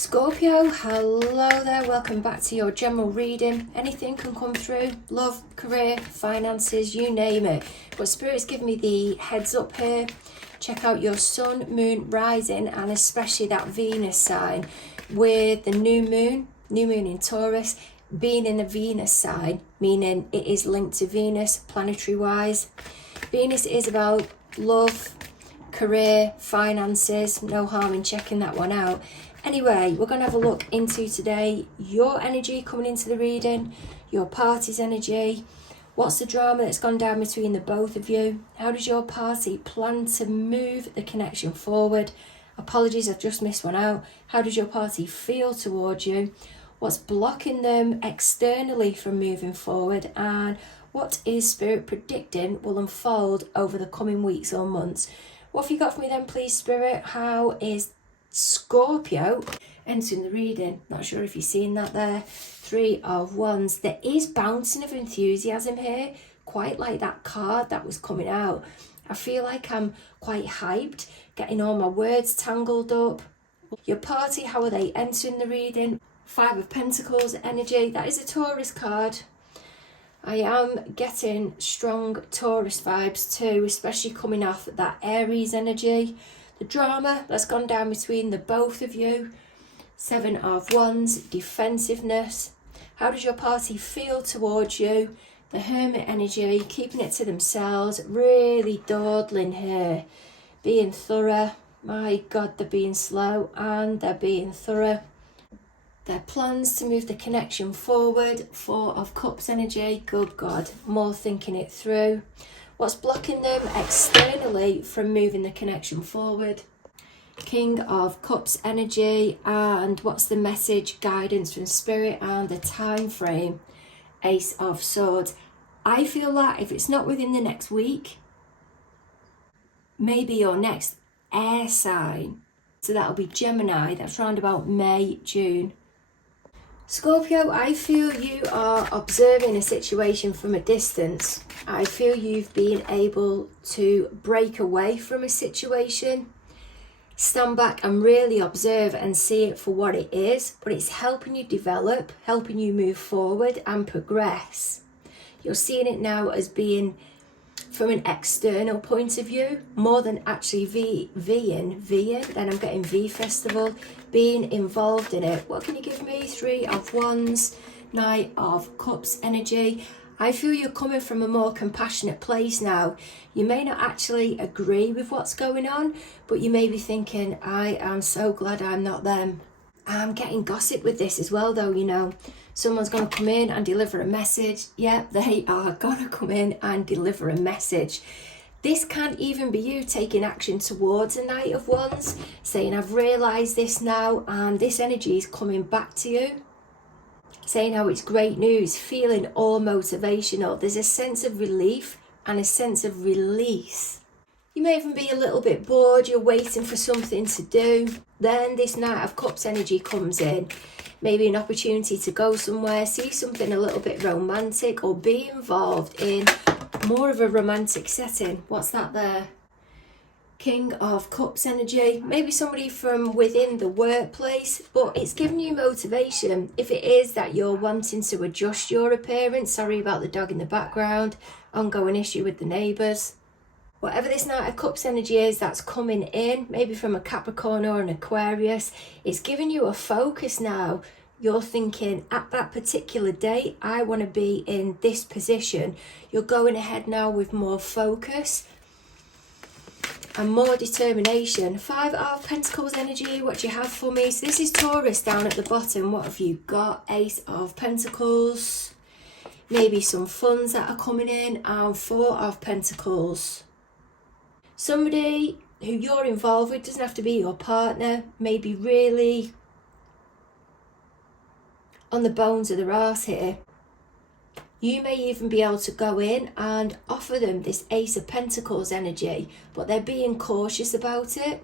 Scorpio, hello there, welcome back to your general reading. Anything can come through, love, career, finances, you name it. But Spirit's giving me the heads up here. Check out your sun, moon, rising, and especially that Venus sign with the new moon in Taurus, being in a Venus sign, meaning it is linked to Venus planetary wise. Venus is about love, career, finances, no harm in checking that one out. Anyway, we're going to have a look into today your energy coming into the reading, your party's energy. What's the drama that's gone down between the both of you? How does your party plan to move the connection forward? Apologies, I've just missed one out. How does your party feel towards you? What's blocking them externally from moving forward? And what is Spirit predicting will unfold over the coming weeks or months? What have you got for me then, please, Spirit? How is Scorpio entering the reading? Not sure if you've seen that there. 3 of Wands. There is bouncing of enthusiasm here, quite like that card that was coming out. I feel like I'm quite hyped, getting all my words tangled up. Your party, how are they entering the reading? 5 of Pentacles energy. That is a Taurus card. I am getting strong Taurus vibes too, especially coming off that Aries energy. The drama that's gone down between the both of you. 7 of Wands, defensiveness. How does your party feel towards you? The Hermit energy, keeping it to themselves, really dawdling here. Being thorough. My God, they're being slow and they're being thorough. Their plans to move the connection forward. 4 of Cups energy, good God, more thinking it through. What's blocking them externally from moving the connection forward? King of Cups energy, and what's the message, guidance from Spirit and the time frame? Ace of Swords. I feel that if it's not within the next week, maybe your next air sign, so that'll be Gemini, that's around about May, June. Scorpio, I feel you are observing a situation from a distance. I feel you've been able to break away from a situation, stand back and really observe and see it for what it is, but it's helping you develop, helping you move forward and progress. You're seeing it now as being from an external point of view, more than actually V'ing, then I'm getting V Festival, being involved in it. What can you give me? 3 of Wands, 9 of Cups energy. I feel you're coming from a more compassionate place now. You may not actually agree with what's going on, but you may be thinking, I am so glad I'm not them. I'm getting gossip with this as well though, you know. Someone's going to come in and deliver a message. Yeah, they are going to come in and deliver a message. This can even be you taking action towards a Knight of Wands, saying, I've realised this now, and this energy is coming back to you. Saying how it's great news, feeling all motivational. There's a sense of relief and a sense of release. You may even be a little bit bored, you're waiting for something to do. Then this Knight of Cups energy comes in. Maybe an opportunity to go somewhere, see something a little bit romantic, or be involved in more of a romantic setting. What's that there? King of Cups energy. Maybe somebody from within the workplace, but it's giving you motivation. If it is that you're wanting to adjust your appearance, sorry about the dog in the background, ongoing issue with the neighbours. Whatever this Knight of Cups energy is that's coming in, maybe from a Capricorn or an Aquarius, it's giving you a focus now. You're thinking, at that particular date, I want to be in this position. You're going ahead now with more focus and more determination. 5 of Pentacles energy, what do you have for me? So this is Taurus down at the bottom. What have you got? Ace of Pentacles. Maybe some funds that are coming in, and 4 of Pentacles. Somebody who you're involved with, doesn't have to be your partner, maybe really on the bones of their arse here. You may even be able to go in and offer them this Ace of Pentacles energy, but they're being cautious about it.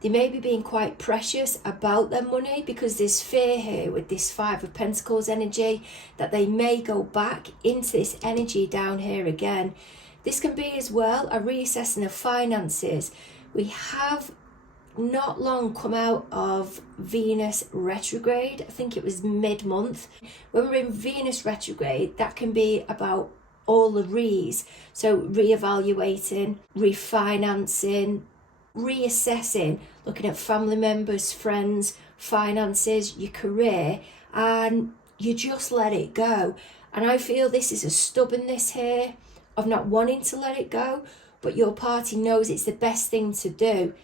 They may be being quite precious about their money because there's fear here with this 5 of Pentacles energy that they may go back into this energy down here again. This can be as well a reassessing of finances. We have not long come out of Venus retrograde. I think it was mid-month. When we're in Venus retrograde, that can be about all the re's. So reevaluating, refinancing, reassessing, looking at family members, friends, finances, your career, and you just let it go. And I feel this is a stubbornness here of not wanting to let it go, but your party knows it's the best thing to do.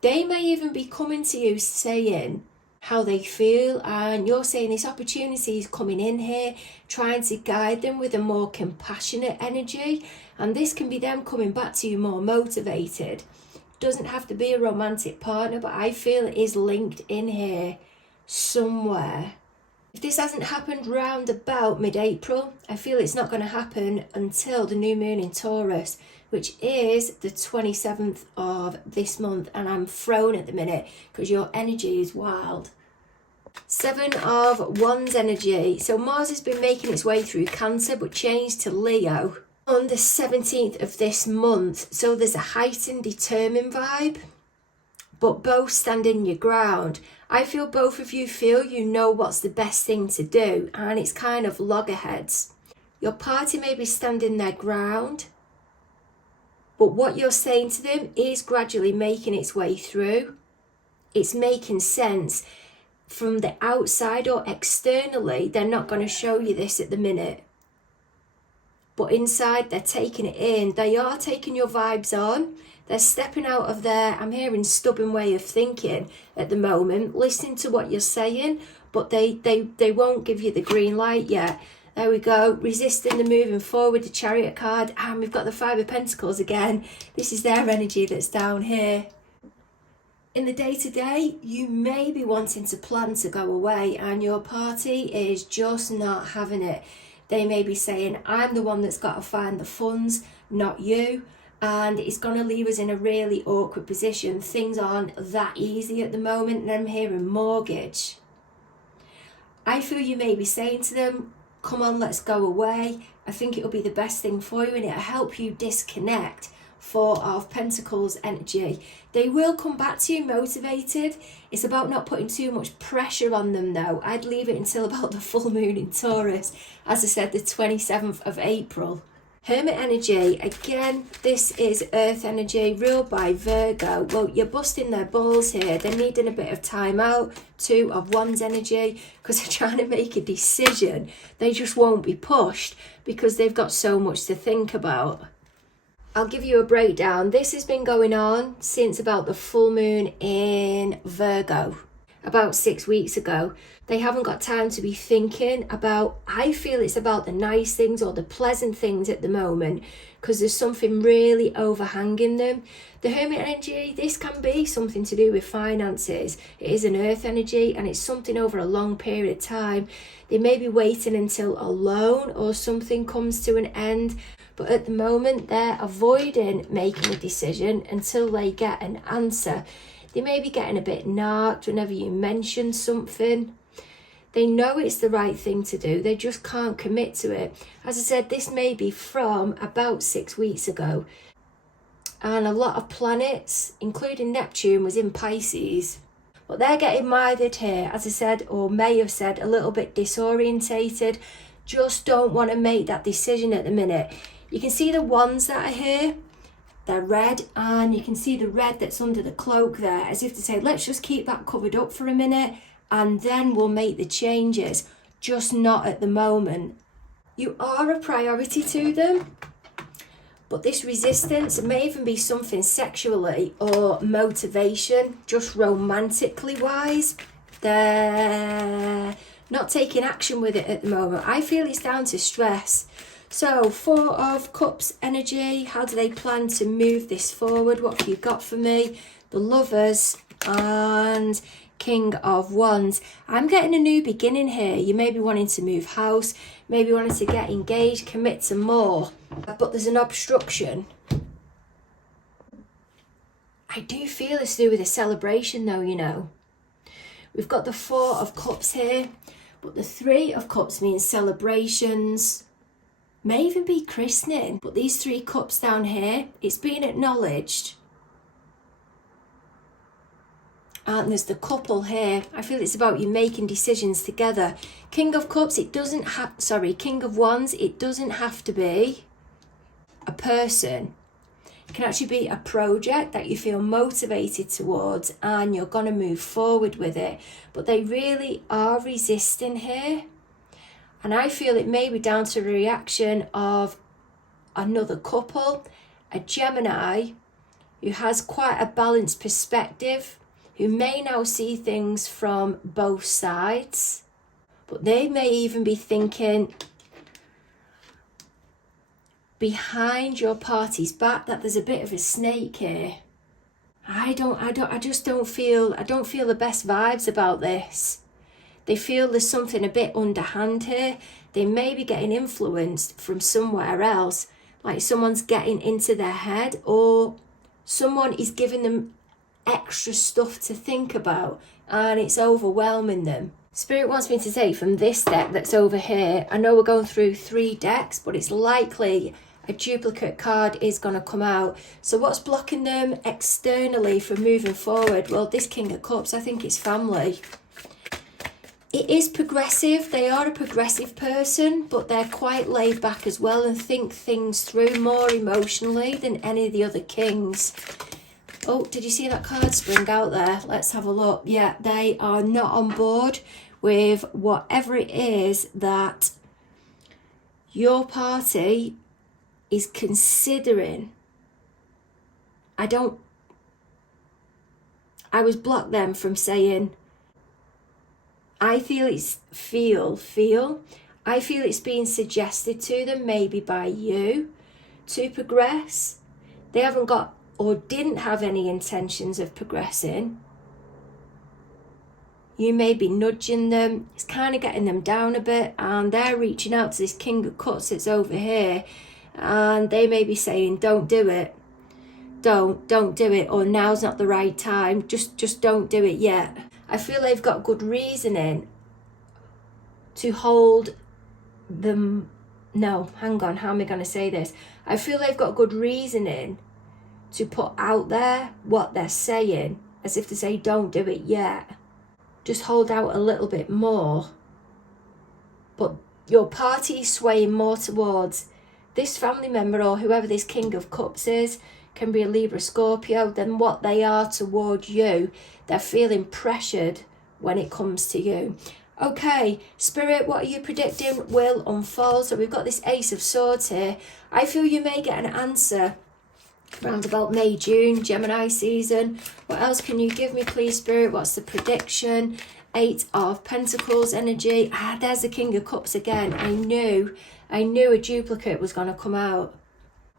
They may even be coming to you saying how they feel, and you're saying this opportunity is coming in here, trying to guide them with a more compassionate energy. And this can be them coming back to you more motivated. Doesn't have to be a romantic partner, but I feel it is linked in here somewhere. If this hasn't happened round about mid-April, I feel it's not going to happen until the new moon in Taurus, which is the 27th of this month. And I'm thrown at the minute because your energy is wild. 7 of Wands energy. So Mars has been making its way through Cancer, but changed to Leo on the 17th of this month. So there's a heightened, determined vibe, but both standing your ground. I feel both of you feel you know what's the best thing to do, and it's kind of loggerheads. Your party may be standing their ground, but what you're saying to them is gradually making its way through. It's making sense. From the outside or externally, they're not going to show you this at the minute. But inside, they're taking it in. They are taking your vibes on. They're stepping out of their, I'm hearing, stubborn way of thinking at the moment, listening to what you're saying, but they won't give you the green light yet. There we go, resisting the moving forward, the Chariot card, and we've got the 5 of Pentacles again. This is their energy that's down here. In the day-to-day, you may be wanting to plan to go away, and your party is just not having it. They may be saying, I'm the one that's got to find the funds, not you. And it's going to leave us in a really awkward position. Things aren't that easy at the moment, and I'm hearing mortgage. I feel you may be saying to them, come on, let's go away. I think it'll be the best thing for you, and it'll help you disconnect. 4 of Pentacles energy. They will come back to you motivated. It's about not putting too much pressure on them though. I'd leave it until about the full moon in Taurus. As I said, the 27th of April. Hermit energy, again, this is earth energy, ruled by Virgo. Well, you're busting their balls here. They're needing a bit of time out. 2 of Wands energy, because they're trying to make a decision. They just won't be pushed because they've got so much to think about. I'll give you a breakdown. This has been going on since about the full moon in Virgo, about 6 weeks ago. They haven't got time to be thinking about, I feel it's about the nice things or the pleasant things at the moment, because there's something really overhanging them. The Hermit energy, this can be something to do with finances. It is an earth energy, and it's something over a long period of time. They may be waiting until a loan or something comes to an end, but at the moment they're avoiding making a decision until they get an answer. They may be getting a bit narked whenever you mention something. They know it's the right thing to do, they just can't commit to it. As I said, this may be from about 6 weeks ago. And a lot of planets, including Neptune, was in Pisces. But they're getting mithered here, as I said, or may have said, a little bit disorientated. Just don't want to make that decision at the minute. You can see the wands that are here. They're red, and you can see the red that's under the cloak there, as if to say, let's just keep that covered up for a minute, and then we'll make the changes. Just not at the moment. You are a priority to them, but this resistance may even be something sexually or motivation, just romantically wise. They're not taking action with it at the moment. I feel it's down to stress. So 4 of Cups energy, how do they plan to move this forward? What have you got for me? The Lovers and King of Wands. I'm getting a new beginning here. You may be wanting to move house, maybe wanting to get engaged, commit to more, but there's an obstruction. I do feel it's to do with a celebration though, you know. We've got the 4 of Cups here, but the 3 of Cups means celebrations, may even be christening. But these 3 cups down here, it's being acknowledged. And there's the couple here. I feel it's about you making decisions together. King of Cups, King of Wands, it doesn't have to be a person. It can actually be a project that you feel motivated towards and you're going to move forward with it. But they really are resisting here. And I feel it may be down to a reaction of another couple, a Gemini who has quite a balanced perspective, who may now see things from both sides. But they may even be thinking behind your party's back that there's a bit of a snake here. I don't feel the best vibes about this. They feel there's something a bit underhand here. They may be getting influenced from somewhere else, like someone's getting into their head, or someone is giving them extra stuff to think about and it's overwhelming them. Spirit wants me to take from this deck that's over here. I know we're going through 3 decks, but it's likely a duplicate card is going to come out. So what's blocking them externally from moving forward? Well, this King of Cups, I think it's family. It is progressive. They are a progressive person, but they're quite laid back as well and think things through more emotionally than any of the other kings. Oh, did you see that card spring out there? Let's have a look. Yeah, they are not on board with whatever it is that your party is considering. I was blocked them from saying, I feel it's I feel it's being suggested to them, maybe by you, to progress. They haven't got or didn't have any intentions of progressing. You may be nudging them. It's kind of getting them down a bit, and they're reaching out to this King of Cups that's over here, and they may be saying, don't do it. Don't do it, or now's not the right time. Just don't do it yet. I feel they've got good reasoning to hold them. No, hang on, how am I going to say this? I feel they've got good reasoning to put out there what they're saying, as if to say, don't do it yet. Just hold out a little bit more. But your party is swaying more towards this family member, or whoever this King of Cups is, can be a Libra, Scorpio, than what they are toward you. They're feeling pressured when it comes to you. Okay, Spirit, what are you predicting will unfold? So we've got this Ace of Swords here. I feel you may get an answer around about May, June, Gemini season. What else can you give me, please, Spirit? What's the prediction? 8 of Pentacles energy. There's the King of Cups again. I knew a duplicate was going to come out.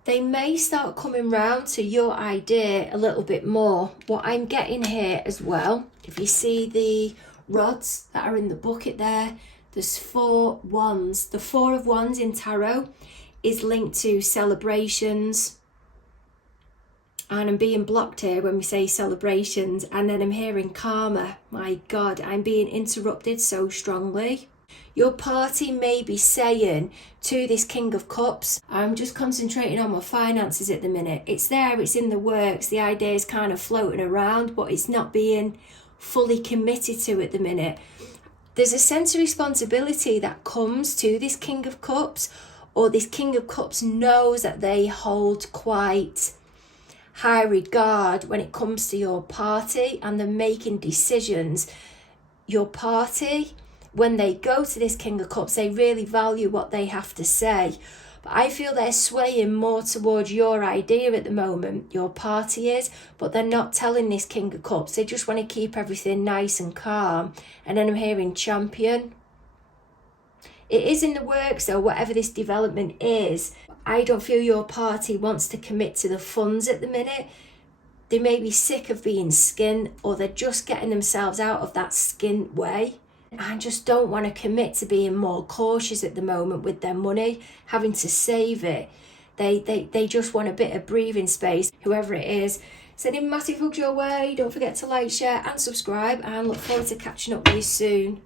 They may start coming round to your idea a little bit more. What I'm getting here as well, if you see the rods that are in the bucket there, there's 4 wands. The 4 of Wands in tarot is linked to celebrations. And I'm being blocked here when we say celebrations. And then I'm hearing karma. My God, I'm being interrupted so strongly. Your party may be saying to this King of Cups, I'm just concentrating on my finances at the minute. It's there, it's in the works. The idea is kind of floating around, but it's not being fully committed to at the minute. There's a sense of responsibility that comes to this King of Cups, or this King of Cups knows that they hold quite high regard when it comes to your party, and they're making decisions. Your party, when they go to this King of Cups, they really value what they have to say. But I feel they're swaying more towards your idea at the moment, your party is, but they're not telling this King of Cups. They just want to keep everything nice and calm. And then I'm hearing champion. It is in the works though, whatever this development is. I don't feel your party wants to commit to the funds at the minute. They may be sick of being skint, or they're just getting themselves out of that skint way. I just don't want to commit to being more cautious at the moment with their money, having to save it. They just want a bit of breathing space, whoever it is. Sending massive hugs your way. Don't forget to like, share and subscribe, and look forward to catching up with you soon.